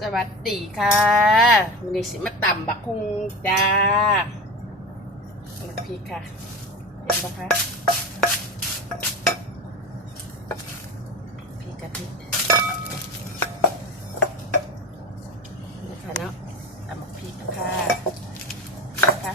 สวัสดีค่ะวันนี้สิมาต่ำบักคุงจ้าบักพริกค่ะเห็นปะคะพริกกับพริกนี่ค่ะเนาะต่ำบักพริกค่ะนะคะ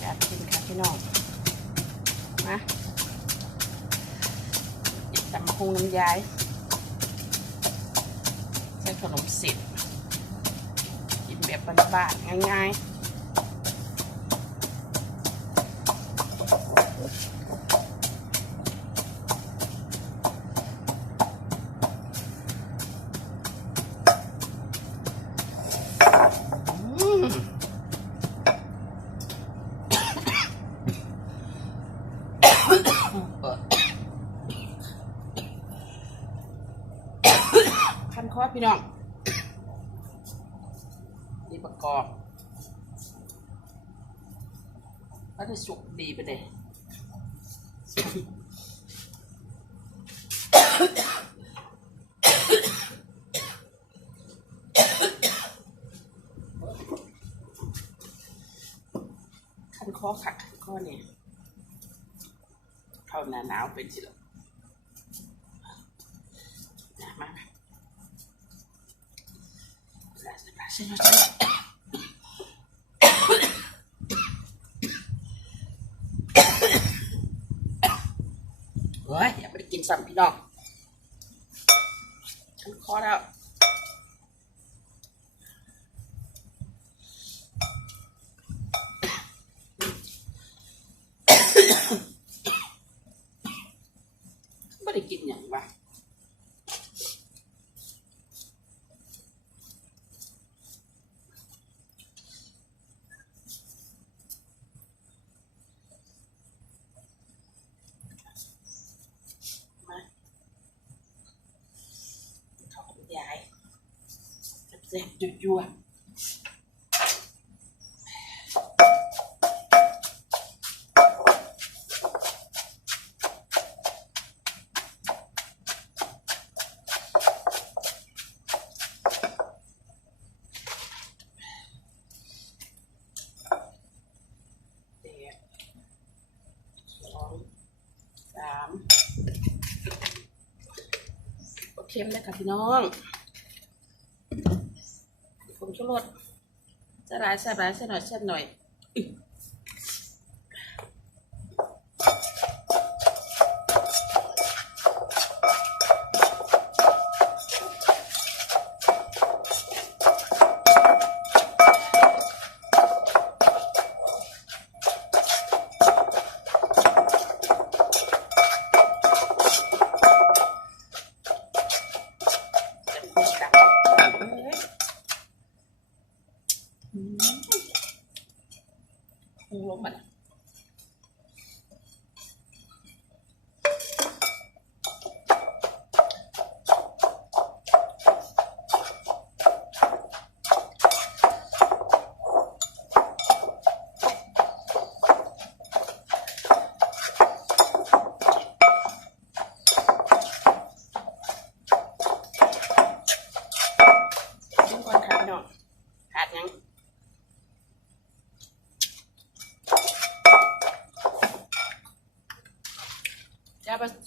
อยากกินค่ะพี่น้อง นะตำบักคุงน้ำยาย ใช้ขนมสิบกินแบบบ้านๆง่ายๆ คันคอพี่น้องนี่ประกอบก็จะสุกดีไปเลยคันคอขัดคันคอเนี่ยเข้าหนาหนาวเป็นสิหรอมามา เฮ้ยอย่าไปกินซ้ำพี่น้องฉันคอแล้ว ซ่บๆยั่วเด็ดสองสามโอเคไหมคะพี่น้อง ผมชูรสจะร้ายแซ่บร้ายแซ่บหน่อยแซ่บหน่อยอึ๊ะจะพูดดังเอ้ยอืม หูลง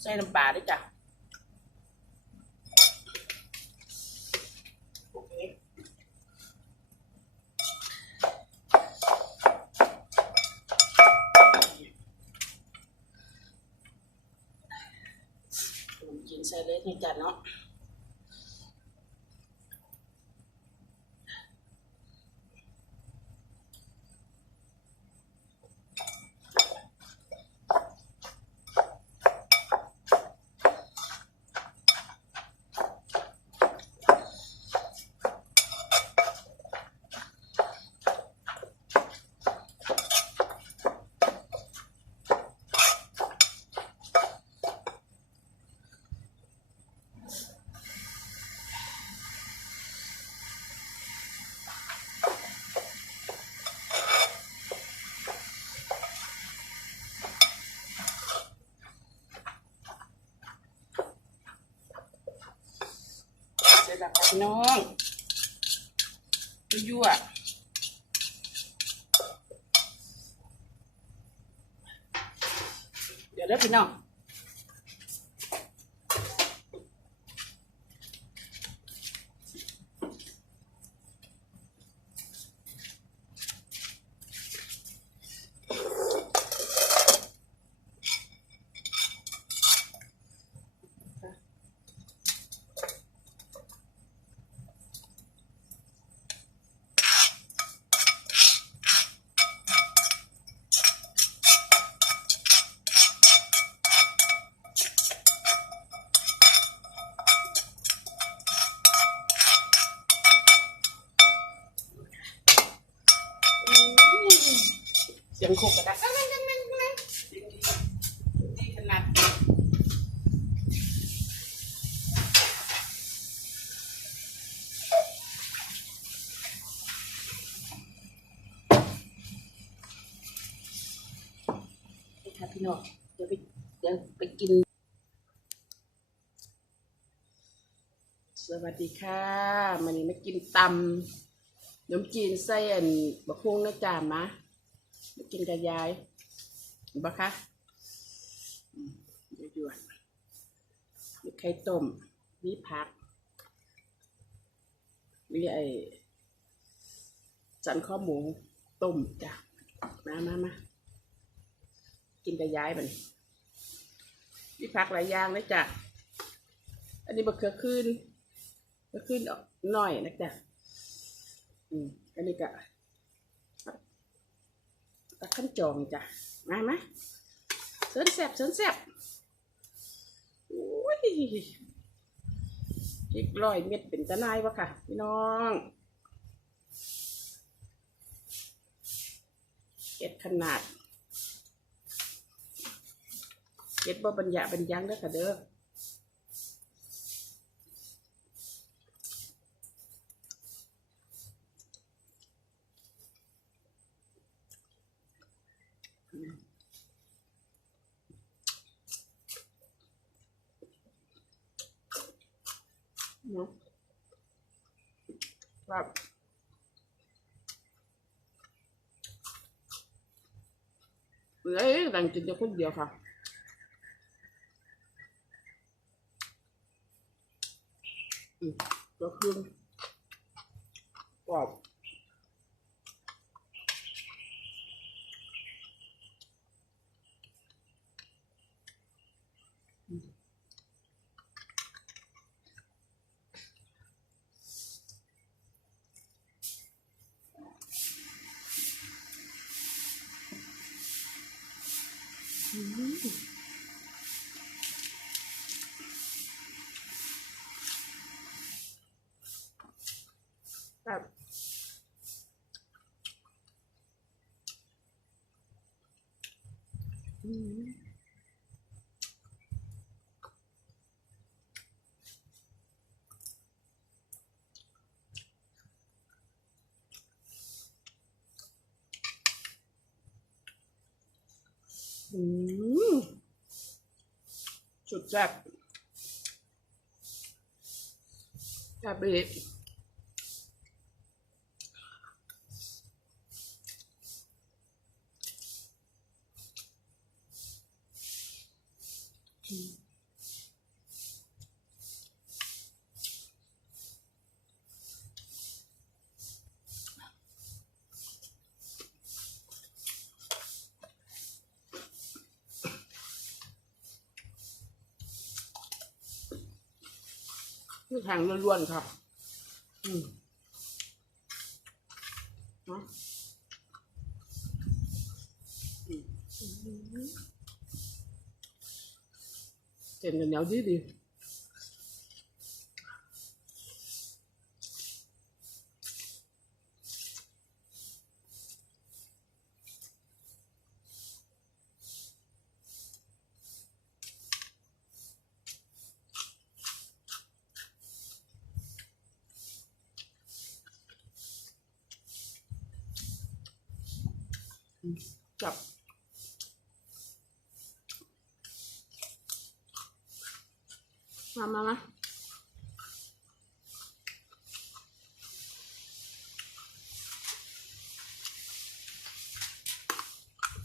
ใส่น้ำปลาด้วยจ้ะโอเคขนมจีนใส่เลยนี่จ้ะเนาะ อ พี่น้องยั่วเดี๋ยวเด้อพี่น้อง เสีย งโคกกระดักนั่งนั่งนั่งนั่งเสียงดีดีขนาดนี่ค่ะพี่น้องเดี๋ยวไปเดี๋ยวไปกิน สวัสดีค่ะมันนี้มากินตำน้ำจีนไส้อันบะฮุงนะจ๊ะมามา กินกับยายเห็นะคะเดี๋ยวด่วนมีไข่ต้มมีผักมีไอ้จันข้อหมูต้มจ้ะ มามามากินกับยายบันมีผักหลายอย่างเลยจ้ะ อันนี้บะเขือขึ้นก็ขึ้นหน่อยนะจ๊ะอืมอันนี้ก็ ตะขั้นจองจ้ะมาไหมเสิร์นแซ่บเสิร์นแซ่บโอ้ยพริกร้อยเม็ดเป็นตะนายวะค่ะ พี่น้องเก็ดขนาดเก็ดบ่บรรยะบรรยังเด้อค่ะเด้อ เนาะแบบเหลืออีกดังกินจะคนเดียวค่ะ อืมก็คือกรอบอืมแบบอืมอืม สุดแซ่บแซ่บอีก คือแข็งล้วนๆค่ะ อืมเนาะอืมเส้นกันเหนียวดีดี chậm mà mà mà.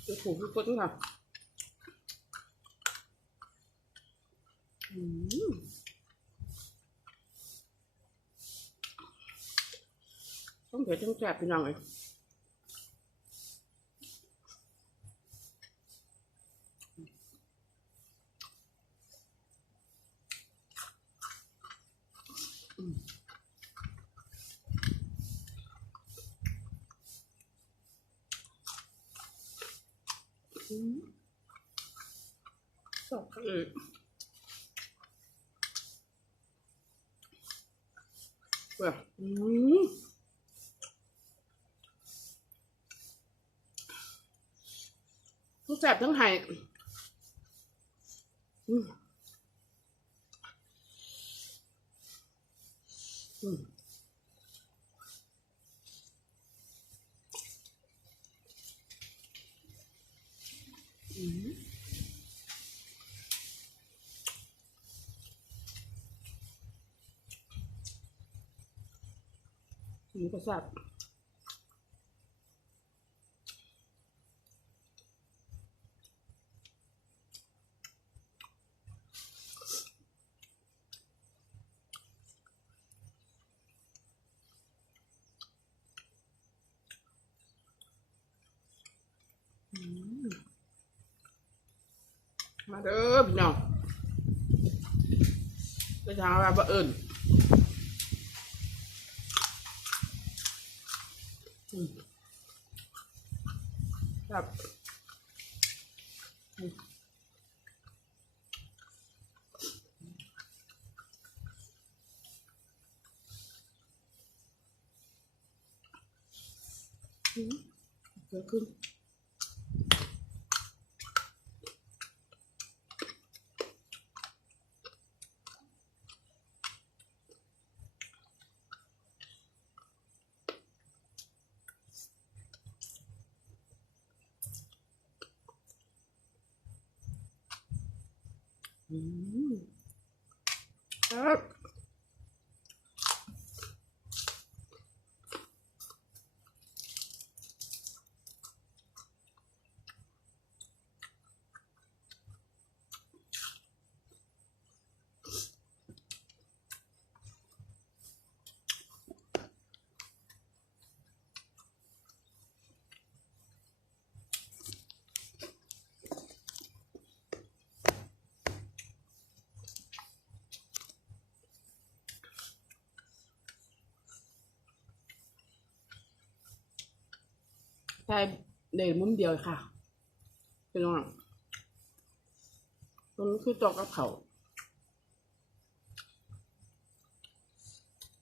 Cái củ cái quất vào Mm. không thể trông chạp thế nào ấy. อืมทั้งแซ่บทั้งไห้อืมอืมอืม อืมก็แซ่บมมาเด้อพี่น้องไปทางอะไรบ้าเอิญอืม ครับอืมอืมเกิดขึ้น อืม ครับ ใช่เด่นมุมเดียวค่ะพี่น้องตรงนี้คือตอกกับเขา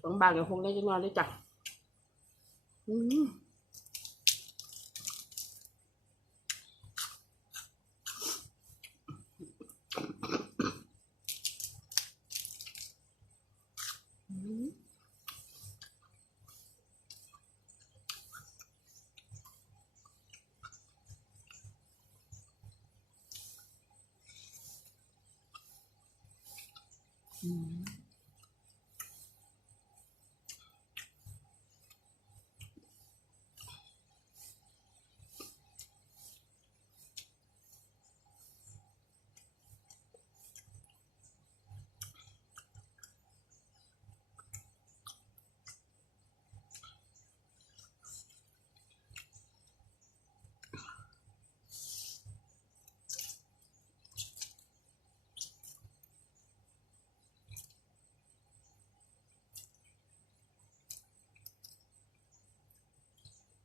สองบาทกับคงได้จะนอนได้จ้ะอืมอืม อืม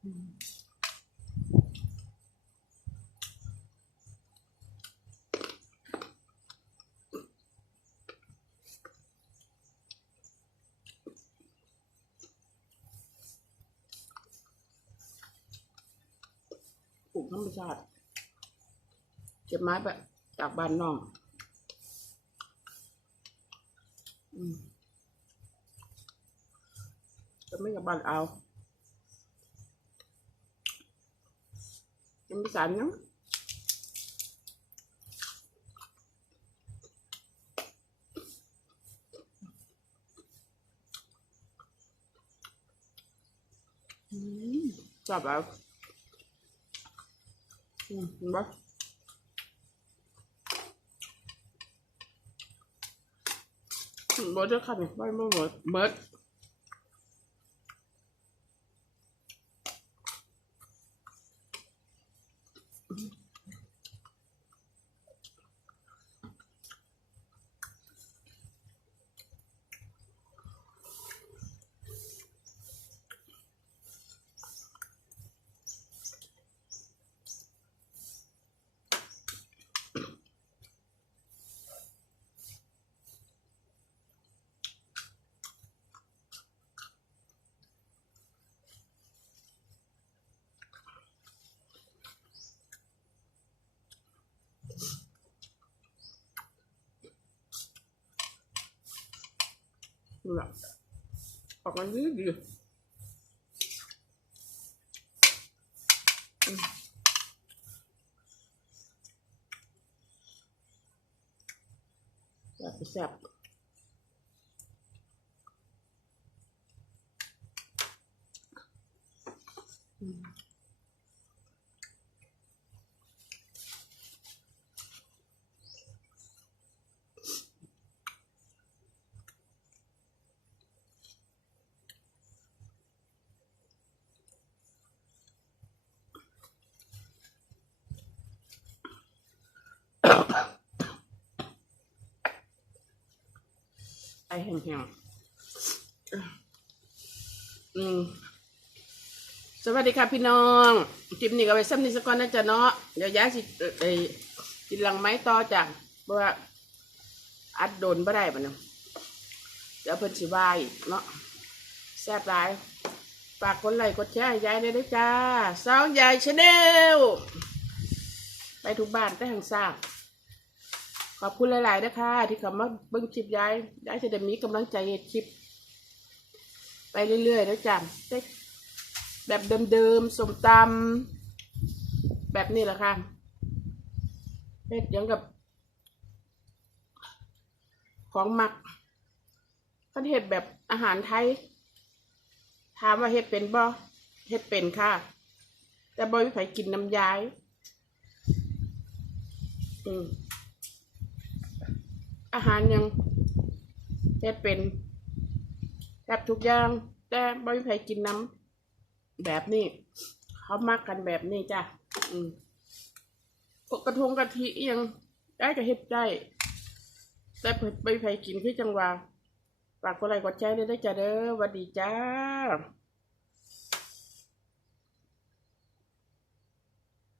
อืมป ลูกธรรมชาติ เก็บไม้ไปจากบ้านน้องจะไม่กับบ้านเอายังไม่สานยังอืมจับเอา อืมเห็นปะอืมเบิร์ดเด้อค่ะเนี่ยไม่ไม่เบิร์ดเบิร์ดดูละอนดี ดีอืมแซ่บ แห้งๆอืมสวัสดีค่ะพี่น้องคลิปนี้ก็ไปซ้ำนี่สักก่อนนะจ๊ะเนาะเดี๋ยวย้ายสิไอกินหลังไม้ต่อจ้ะเพราะว่าอัดโดนบ่ได้ปะเนาะเดี๋ยวเพิ่นสิวายเนาะแซ่บหลายฝากคนไลค์กดแชร์ยายได้ด้วยจ้าสาวยายชาแนลไปทุกบ้านแต่หังซ่า ขอบคุณหลายๆนะคะที่เข้ามาเบิ่งคลิปย้ายยายจะได้มีกำลังใจเฮ็ดคลิป ไปเรื่อยๆนะจ๊ะแบบเดิมๆสมตำแบบนี้แหละค่ะเฮ็ดยังกับ ของหมักก็เฮ็ดแบบอาหารไทย ถามว่าเฮ็ดเป็นบ่เฮ็ดเป็นค่ะ แต่บ่มีไผกินน้ำย้าย อืม อาหารยังเฮ็ดเป็นแทบทุกอย่าง แต่บ่มีใครกินน้ำแบบนี้ เขามักกันแบบนี้จ้ะอืมพวกกระทงกะทิอิหยังได้ก็เฮ็ดได้ แต่เพิ่นบ่มีใครกินคือจังหว่าฝากกดไลค์กดแชร์ด้วยเด้จ้าเด้อหวัดดีจ้า